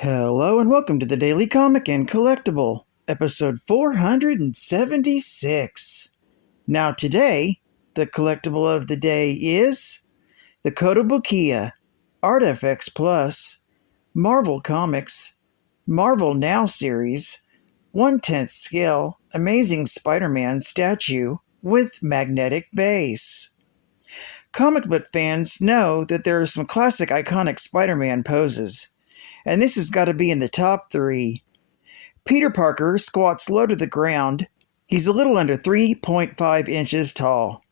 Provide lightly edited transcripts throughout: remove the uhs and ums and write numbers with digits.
Hello and welcome to the Daily Comic and Collectible, episode 476. Now today, the collectible of the day is the Kotobukiya, Artfx Plus, Marvel Comics, Marvel Now series, 1/10 scale, Amazing Spider-Man statue with magnetic base. Comic book fans know that there are some classic iconic Spider-Man poses, and this has got to be in the top 3. Peter Parker squats low to the ground. He's a little under 3.5 inches tall.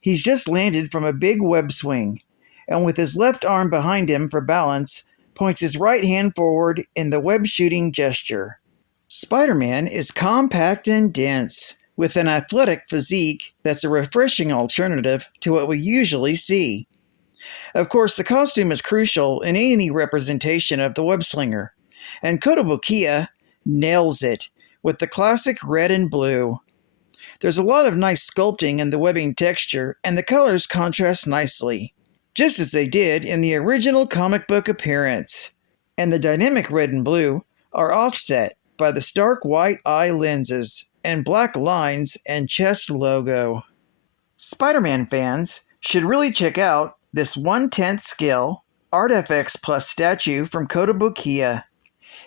He's just landed from a big web swing, and with his left arm behind him for balance, points his right hand forward in the web shooting gesture. Spider-Man is compact and dense, with an athletic physique that's a refreshing alternative to what we usually see. Of course, the costume is crucial in any representation of the web-slinger, and Kotobukiya nails it with the classic red and blue. There's a lot of nice sculpting in the webbing texture, and the colors contrast nicely, just as they did in the original comic book appearance. And the dynamic red and blue are offset by the stark white eye lenses and black lines and chest logo. Spider-Man fans should really check out this 1/10 scale Artfx Plus statue from Kotobukiya.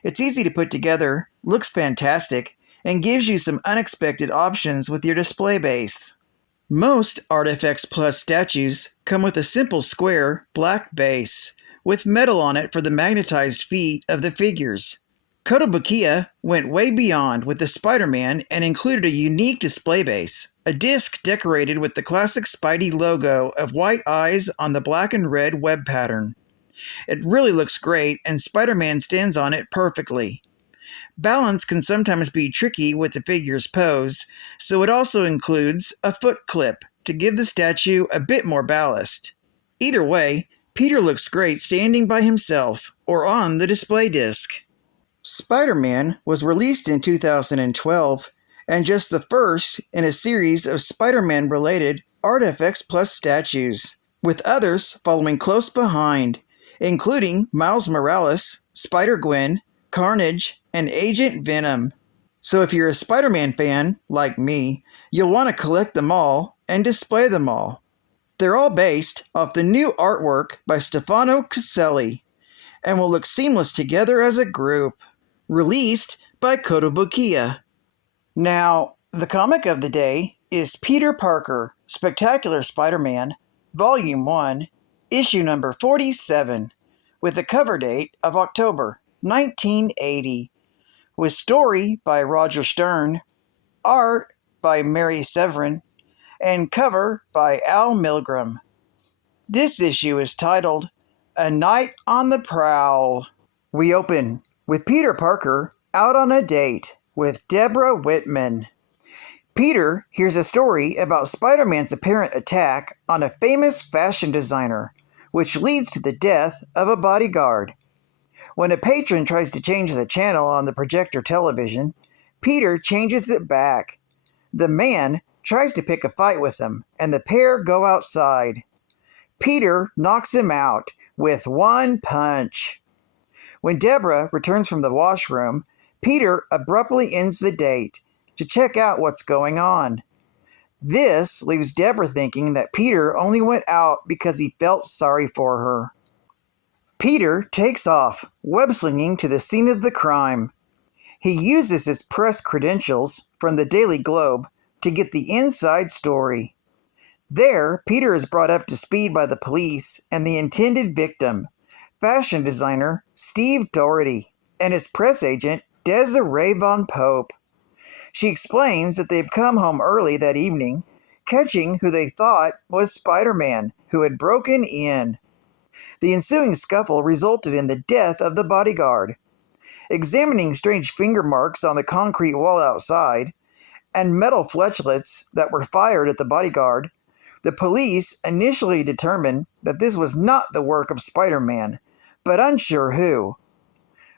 It's easy to put together, looks fantastic, and gives you some unexpected options with your display base. Most Artfx Plus statues come with a simple square black base, with metal on it for the magnetized feet of the figures. Kotobukiya went way beyond with the Spider-Man and included a unique display base, a disc decorated with the classic Spidey logo of white eyes on the black and red web pattern. It really looks great, and Spider-Man stands on it perfectly. Balance can sometimes be tricky with the figure's pose, so it also includes a foot clip to give the statue a bit more ballast. Either way, Peter looks great standing by himself or on the display disc. Spider-Man was released in 2012, and just the first in a series of Spider-Man-related Artfx Plus statues, with others following close behind, including Miles Morales, Spider-Gwen, Carnage, and Agent Venom. So if you're a Spider-Man fan, like me, you'll want to collect them all and display them all. They're all based off the new artwork by Stefano Caselli, and will look seamless together as a group. Released by Kotobukiya. Now, the comic of the day is Peter Parker, Spectacular Spider-Man, Volume 1, Issue number 47, with a cover date of October 1980, with story by Roger Stern, art by Mary Severin, and cover by Al Milgrom. This issue is titled A Night on the Prowl. We open with Peter Parker out on a date with Deborah Whitman. Peter hears a story about Spider-Man's apparent attack on a famous fashion designer, which leads to the death of a bodyguard. When a patron tries to change the channel on the projector television, Peter changes it back. The man tries to pick a fight with him, and the pair go outside. Peter knocks him out with one punch. When Deborah returns from the washroom, Peter abruptly ends the date to check out what's going on. This leaves Deborah thinking that Peter only went out because he felt sorry for her. Peter takes off, web-slinging to the scene of the crime. He uses his press credentials from the Daily Globe to get the inside story. There, Peter is brought up to speed by the police and the intended victim, fashion designer Steve Doherty, and his press agent Desiree Von Pope. She explains that they've come home early that evening, catching who they thought was Spider-Man, who had broken in. The ensuing scuffle resulted in the death of the bodyguard. Examining strange finger marks on the concrete wall outside, and metal fletchlets that were fired at the bodyguard, the police initially determined that this was not the work of Spider-Man, but unsure who.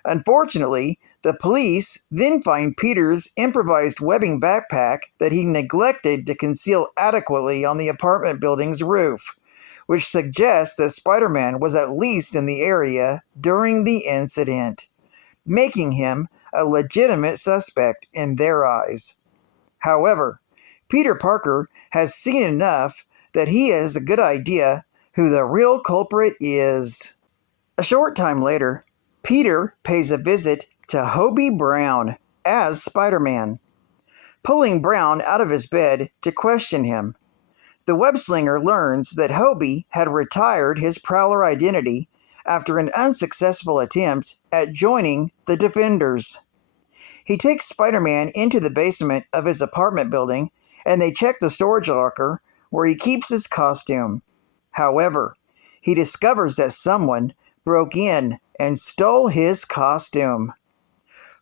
Unfortunately, the police then find Peter's improvised webbing backpack that he neglected to conceal adequately on the apartment building's roof, which suggests that Spider-Man was at least in the area during the incident. making him a legitimate suspect in their eyes. However, Peter Parker has seen enough that he has a good idea who the real culprit is. A short time later, Peter pays a visit to Hobie Brown as Spider-Man, pulling Brown out of his bed to question him. The web-slinger learns that Hobie had retired his Prowler identity after an unsuccessful attempt at joining the Defenders. He takes Spider-Man into the basement of his apartment building, and they check the storage locker where he keeps his costume. However, he discovers that someone broke in and stole his costume.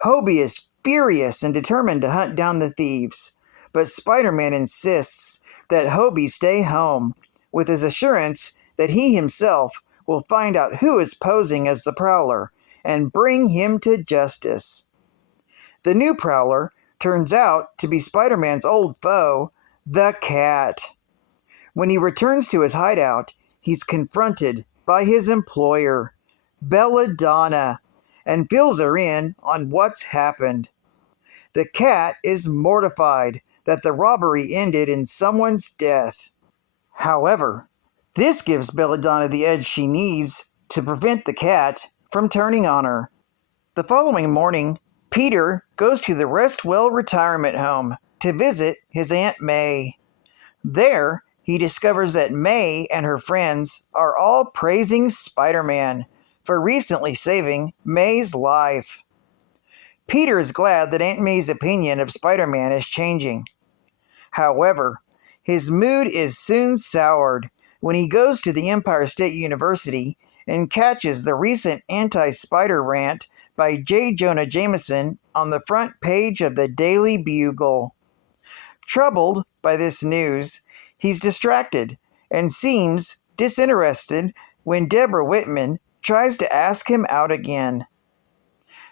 Hobie is furious and determined to hunt down the thieves, but Spider-Man insists that Hobie stay home, with his assurance that he himself will find out who is posing as the Prowler and bring him to justice. The new Prowler turns out to be Spider-Man's old foe, the Cat. When he returns to his hideout, he's confronted by his employer, Belladonna, and fills her in on what's happened. The Cat is mortified that the robbery ended in someone's death. However, this gives Belladonna the edge she needs to prevent the Cat from turning on her. The following morning, Peter goes to the Restwell retirement home to visit his Aunt May. There, he discovers that May and her friends are all praising Spider-Man for recently saving May's life. Peter is glad that Aunt May's opinion of Spider-Man is changing. However, his mood is soon soured when he goes to the Empire State University and catches the recent anti-Spider rant by J. Jonah Jameson on the front page of the Daily Bugle. Troubled by this news, he's distracted and seems disinterested when Deborah Whitman tries to ask him out again.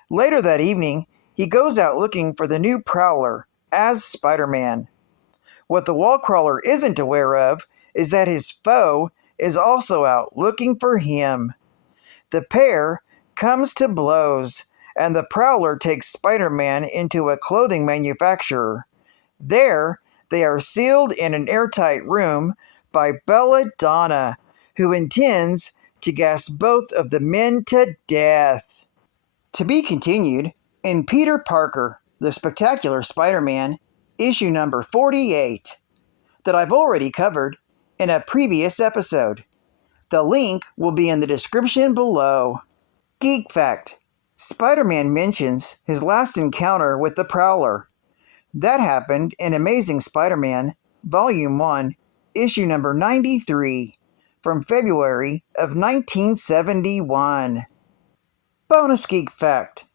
Later that evening, he goes out looking for the new Prowler as Spider-Man. What the wall crawler isn't aware of is that his foe is also out looking for him. The pair comes to blows, and the Prowler takes Spider-Man into a clothing manufacturer. There, they are sealed in an airtight room by Belladonna, who intends to gas both of the men to death. To be continued in Peter Parker, the Spectacular Spider-Man, issue number 48, that I've already covered in a previous episode. The link will be in the description below. Geek Fact: Spider-Man mentions his last encounter with the Prowler. That happened in Amazing Spider-Man, Volume 1, issue number 93, from February of 1971. Bonus Geek Fact: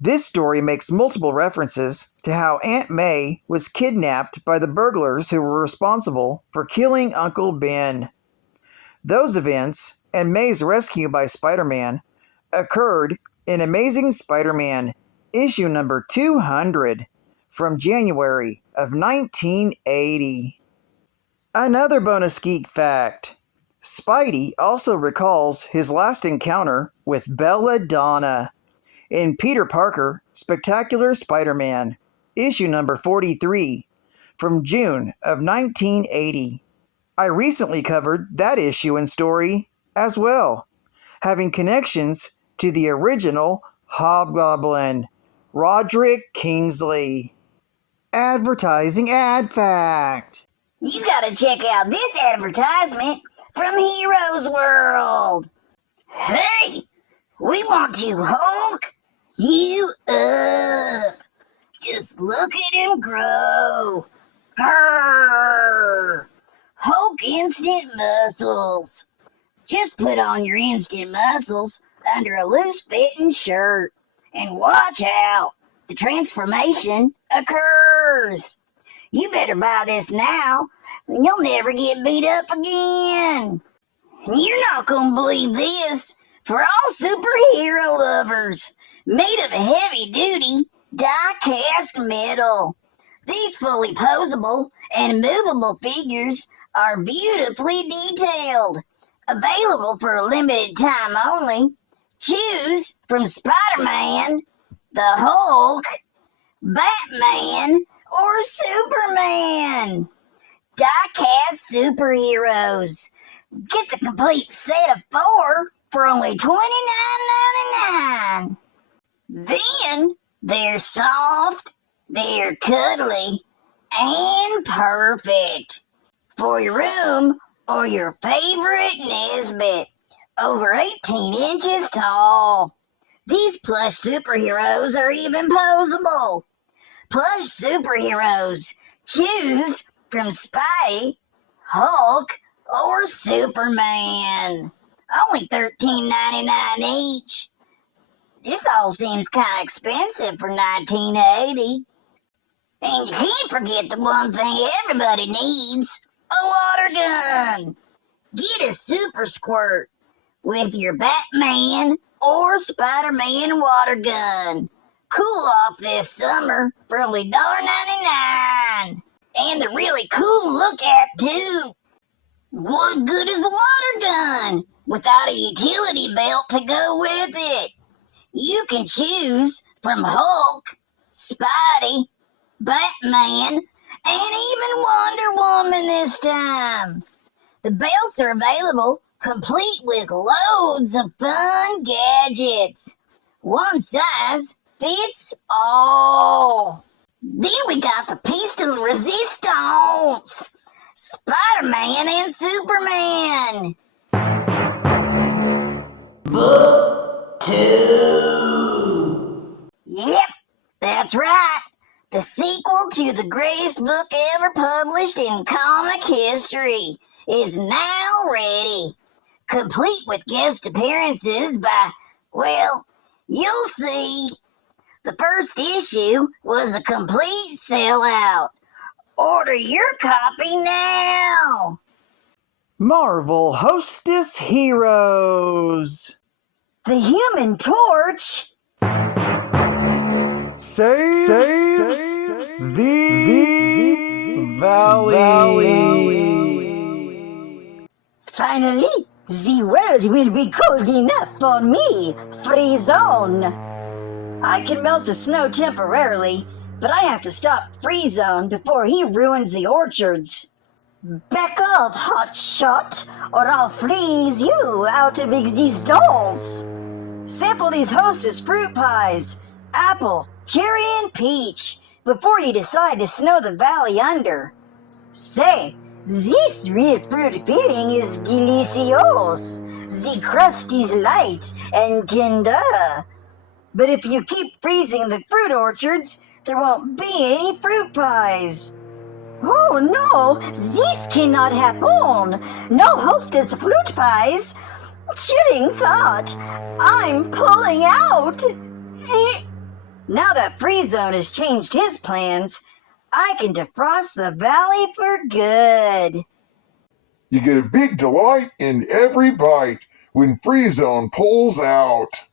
this story makes multiple references to how Aunt May was kidnapped by the burglars who were responsible for killing Uncle Ben. Those events, and May's rescue by Spider-Man, occurred in Amazing Spider-Man, issue number 200, from January of 1980. Another bonus geek fact: Spidey also recalls his last encounter with Belladonna in Peter Parker, Spectacular Spider-Man, issue number 43, from June of 1980. I recently covered that issue and story as well, having connections to the original Hobgoblin, Roderick Kingsley. Advertising ad fact: You gotta check out this advertisement from Heroes World. Hey, we want to Hulk you up. Just look at him grow. Grrr. Hulk Instant Muscles. Just put on your instant muscles under a loose-fitting shirt and watch out. The transformation occurs. You better buy this now, and you'll never get beat up again. You're not gonna believe this. For all superhero lovers, made of heavy-duty die-cast metal. These fully posable and movable figures are beautifully detailed. Available for a limited time only. Choose from Spider-Man, the Hulk, Batman, or Superman. Die-cast superheroes. Get the complete set of 4 for only $29.99. Then they're soft, they're cuddly, and perfect for your room or your favorite Nesbit. Over 18 inches tall. These plush superheroes are even posable. Plush superheroes. Choose from Spidey, Hulk, or Superman. Only $13.99 each. This all seems kind of expensive for 1980. And you can't forget the one thing everybody needs, a water gun. Get a super squirt with your Batman or Spiderman water gun. Cool off this summer for only $1.99. And they're really cool to look at too. What good is a water gun without a utility belt to go with it? You can choose from Hulk, Spidey, Batman, and even Wonder Woman this time. The belts are available complete with loads of fun gadgets. One size fits all. Then we got the pistol resistance. Spider-Man and Superman. Book 2. Yep, that's right. The sequel to the greatest book ever published in comic history is now ready. Complete with guest appearances by, well, you'll see. The first issue was a complete sellout. Order your copy now. Marvel Hostess Heroes. The Human Torch Saves the Valley. Finally, the world will be cold enough for me, Free-Zone. I can melt the snow temporarily, but I have to stop Free-Zone before he ruins the orchards. Back off, hotshot, or I'll freeze you out of existence. Sample these Hostess fruit pies, apple, cherry, and peach, before you decide to snow the valley under. Say, this real fruit filling is delicious. The crust is light and tender. But if you keep freezing the fruit orchards, there won't be any fruit pies. Oh no, this cannot happen. No Hostess fruit pies. Chilling thought. I'm pulling out. Now that Free-Zone has changed his plans, I can defrost the valley for good. You get a big delight in every bite when Free-Zone pulls out.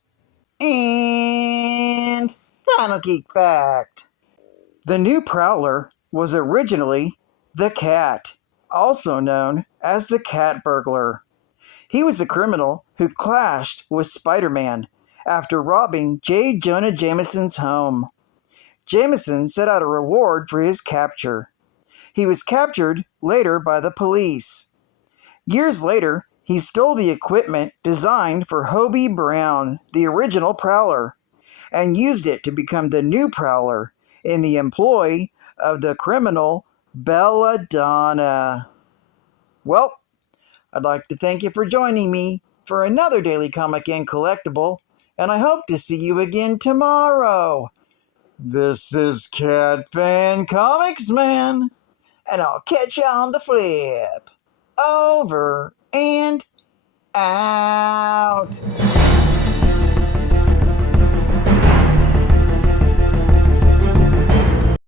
And final geek fact. The new Prowler was originally the Cat, also known as the Cat Burglar. He was a criminal who clashed with Spider-Man after robbing J. Jonah Jameson's home. Jameson set out a reward for his capture. He was captured later by the police. Years later, he stole the equipment designed for Hobie Brown, the original Prowler, and used it to become the new Prowler in the employ of the criminal Belladonna. Well, I'd like to thank you for joining me for another Daily Comic and Collectible, and I hope to see you again tomorrow. This is Cat Fan Comics Man, and I'll catch you on the flip. Over and out.